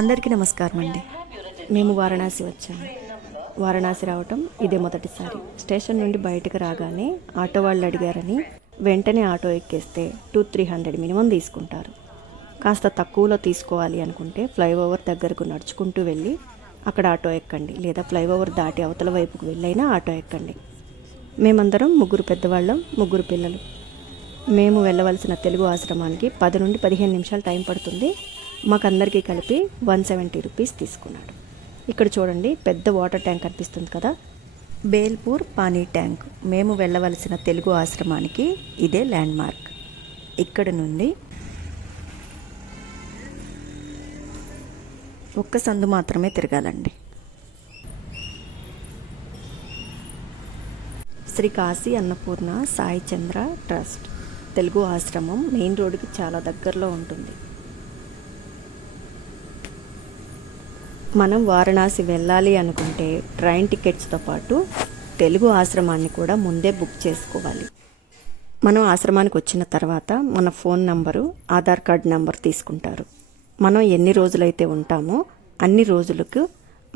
అందరికీ నమస్కారం అండి. మేము వారణాసి వచ్చాము. వారణాసి రావటం ఇదే మొదటిసారి. స్టేషన్ నుండి బయటకు రాగానే ఆటో వాళ్ళు అడిగారని వెంటనే ఆటో ఎక్కేస్తే 200-300 మినిమం తీసుకుంటారు. కాస్త తక్కువలో తీసుకోవాలి అనుకుంటే ఫ్లైఓవర్ దగ్గరకు నడుచుకుంటూ వెళ్ళి అక్కడ ఆటో ఎక్కండి, లేదా ఫ్లైఓవర్ దాటి అవతల వైపుకు వెళ్ళైనా ఆటో ఎక్కండి. మేమందరం 3 పెద్దవాళ్ళం, 3 పిల్లలు. మేము వెళ్ళవలసిన తెలుగు ఆశ్రమానికి 10 నుండి 15 నిమిషాలు టైం పడుతుంది. మాకందరికీ కలిపి 170 రూపీస్ తీసుకున్నాడు. ఇక్కడ చూడండి, పెద్ద వాటర్ ట్యాంక్ కనిపిస్తుంది కదా, బేల్పూర్ పానీ ట్యాంక్. మేము వెళ్ళవలసిన తెలుగు ఆశ్రమానికి ఇదే ల్యాండ్ మార్క్. ఇక్కడ నుండి ఒక్క సందు మాత్రమే తిరగాలండి. శ్రీ కాశీ అన్నపూర్ణ సాయి చంద్ర ట్రస్ట్ తెలుగు ఆశ్రమం మెయిన్ రోడ్డుకి చాలా దగ్గరలో ఉంటుంది. మనం వారణాసి వెళ్ళాలి అనుకుంటే ట్రైన్ టికెట్స్తో పాటు తెలుగు ఆశ్రమాన్ని కూడా ముందే బుక్ చేసుకోవాలి. మనం ఆశ్రమానికి వచ్చిన తర్వాత మన phone number, Aadhaar card number తీసుకుంటారు. మనం ఎన్ని రోజులైతే ఉంటామో అన్ని రోజులకు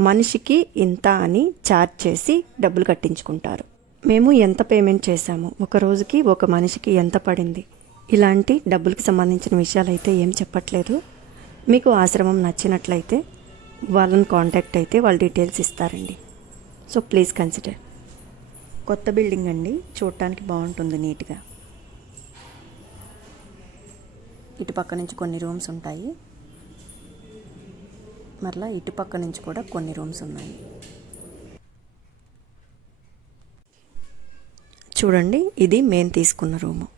మనిషికి ఇంత అని ఛార్జ్ చేసి డబ్బులు కట్టించుకుంటారు. మేము ఎంత పేమెంట్ చేశాము, ఒక రోజుకి ఒక మనిషికి ఎంత పడింది, ఇలాంటి డబ్బులకు సంబంధించిన విషయాలు అయితే ఏం చెప్పట్లేదు. మీకు ఆశ్రమం నచ్చినట్లయితే వాళ్ళని కాంటాక్ట్ అయితే వాళ్ళ డీటెయిల్స్ ఇస్తారండి. So please consider. కొత్త బిల్డింగ్ అండి, చూడటానికి బాగుంటుంది నీట్గా. ఇటు పక్క నుంచి కొన్ని రూమ్స్ ఉంటాయి, మరలా ఇటు పక్క నుంచి కూడా కొన్ని రూమ్స్ ఉన్నాయి. చూడండి, ఇది మేము తీసుకున్న రూము.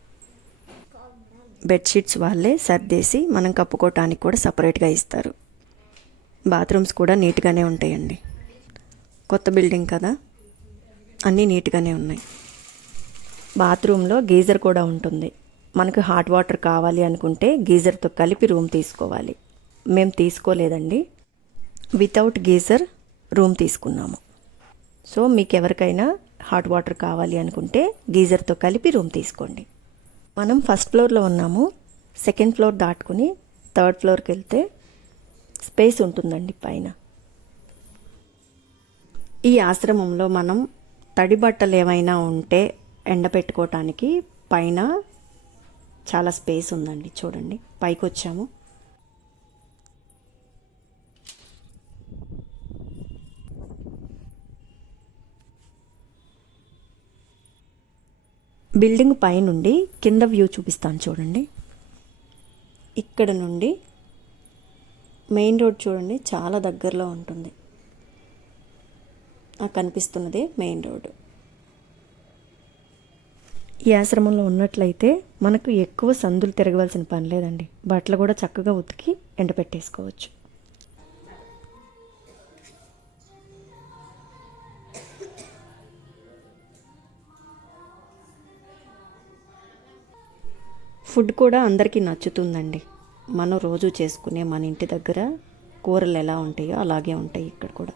బెడ్షీట్స్ వాళ్ళే సర్దేసి మనం కప్పుకోవటానికి కూడా సపరేట్గా ఇస్తారు. బాత్రూమ్స్ కూడా నీట్గానే ఉంటాయండి. కొత్త బిల్డింగ్ కదా, అన్నీ నీట్గానే ఉన్నాయి. బాత్రూంలో గీజర్ కూడా ఉంటుంది. మనకు హాట్ వాటర్ కావాలి అనుకుంటే గీజర్తో కలిపి రూమ్ తీసుకోవాలి. మేము తీసుకోలేదండి, వితౌట్ గీజర్ రూమ్ తీసుకున్నాము. సో మీకు ఎవరికైనా హాట్ వాటర్ కావాలి అనుకుంటే గీజర్తో కలిపి రూమ్ తీసుకోండి. మనం ఫస్ట్ ఫ్లోర్లో ఉన్నాము. సెకండ్ ఫ్లోర్ దాటుకుని థర్డ్ ఫ్లోర్కి వెళ్తే స్పేస్ ఉంటుందండి పైన. ఈ ఆశ్రమంలో మనం తడి బట్టలు ఏమైనా ఉంటే ఎండపెట్టుకోవటానికి పైన చాలా స్పేస్ ఉందండి. చూడండి, పైకి వచ్చాము. బిల్డింగ్ పై నుండి కింద వ్యూ చూపిస్తాను చూడండి. ఇక్కడ నుండి మెయిన్ రోడ్ చూడండి, చాలా దగ్గరలో ఉంటుంది. నాకు కనిపిస్తున్నది మెయిన్ రోడ్. ఈ ఆశ్రమంలో ఉన్నట్లయితే మనకు ఎక్కువ సందులు తిరగవలసిన పని లేదండి. బట్టలు కూడా చక్కగా ఉతికి ఎండపెట్టేసుకోవచ్చు. ఫుడ్ కూడా అందరికీ నచ్చుతుందండి. మనం రోజు చేసుకునే మన ఇంటి దగ్గర కూరలు ఎలా ఉంటాయో అలాగే ఉంటాయి ఇక్కడ కూడా.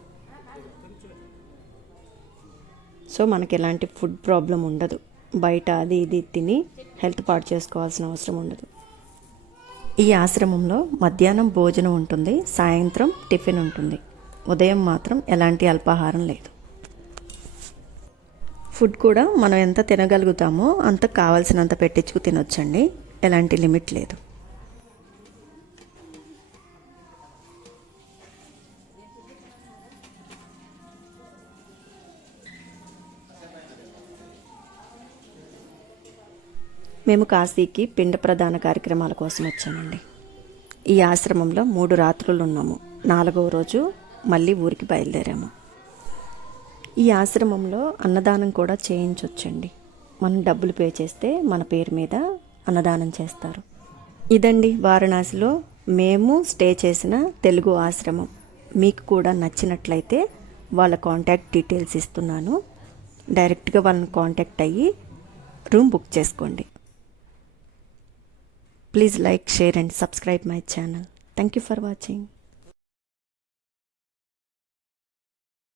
సో మనకి ఎలాంటి ఫుడ్ ప్రాబ్లం ఉండదు. బయట అది ఇది తిని హెల్త్ పాడు చేసుకోవాల్సిన అవసరం ఉండదు. ఈ ఆశ్రమంలో మధ్యాహ్నం భోజనం ఉంటుంది, సాయంత్రం టిఫిన్ ఉంటుంది. ఉదయం మాత్రం ఎలాంటి అల్పాహారం లేదు. ఫుడ్ కూడా మనం ఎంత తినగలుగుతామో అంత కావాల్సినంత పెట్టించుకు తినొచ్చండి, ఎలాంటి లిమిట్ లేదు. మేము కాశీకి పిండ ప్రదాన కార్యక్రమాల కోసం వచ్చామండి. ఈ ఆశ్రమంలో 3 రాత్రులు ఉన్నాము. 4వ రోజు మళ్ళీ ఊరికి బయలుదేరాము. ఈ ఆశ్రమంలో అన్నదానం కూడా చేయించవచ్చండి. మనం డబ్బులు పే చేస్తే మన పేరు మీద అన్నదానం చేస్తారు. ఇదండి వారణాసిలో మేము స్టే చేసిన తెలుగు ఆశ్రమం. మీకు కూడా నచ్చినట్లయితే వాళ్ళ కాంటాక్ట్ డీటెయిల్స్ ఇస్తున్నాను. డైరెక్ట్గా వాళ్ళని కాంటాక్ట్ అయ్యి రూమ్ బుక్ చేసుకోండి. Please like, share and subscribe my channel. Thank you for watching.